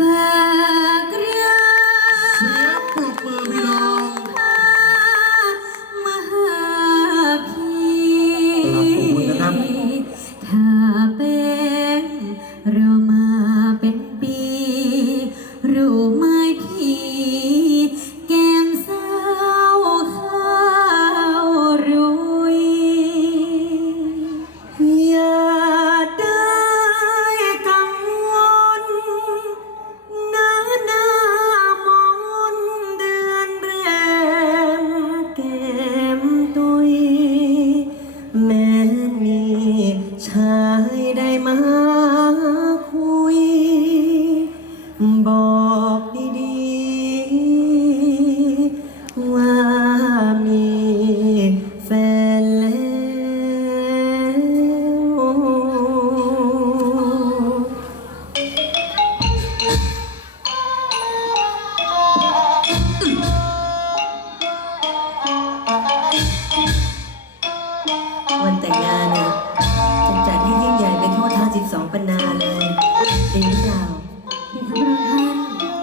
啊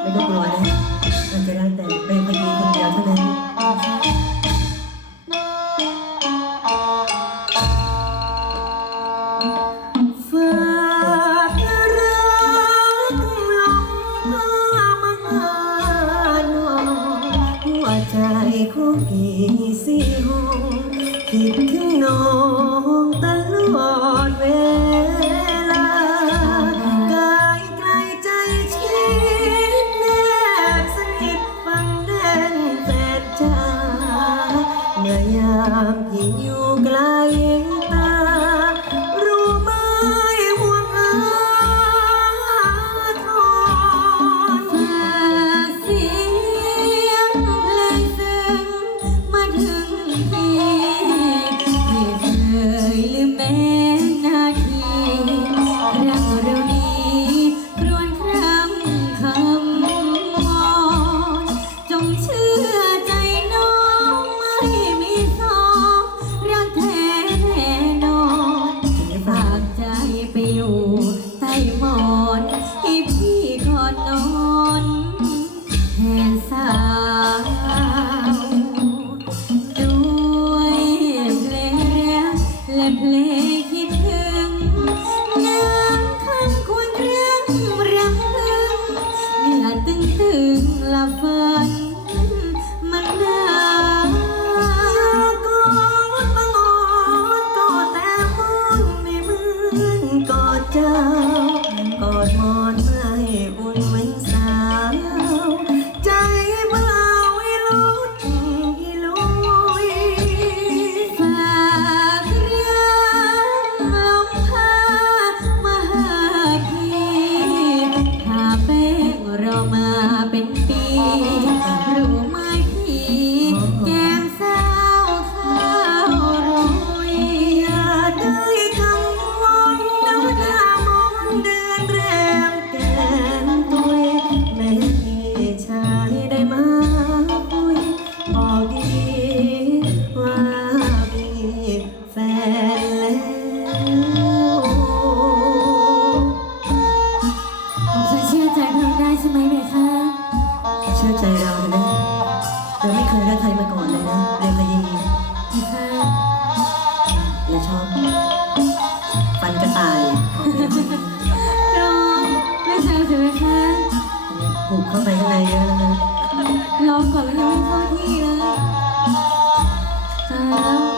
ไม่ต้องกลัวนะเราจะได้แต่เป็นคนดีคนเดียวเท่านั้นใจของพี่สิหงคิดถึงน้อง ใจเรานะ เราไม่เคยรักใครมาก่อนเลยนะเรียนมายินดีเราชอบฟันกระต่ายของเรอไม่ใช่ใช่ไหมคะผูกเข้าไปข้างในเยอะแล้วนะรอก่อนแล้วยังไม่เข้ที่เลยจ้า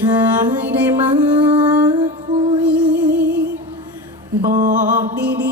ชายได้มาคุย บอกดี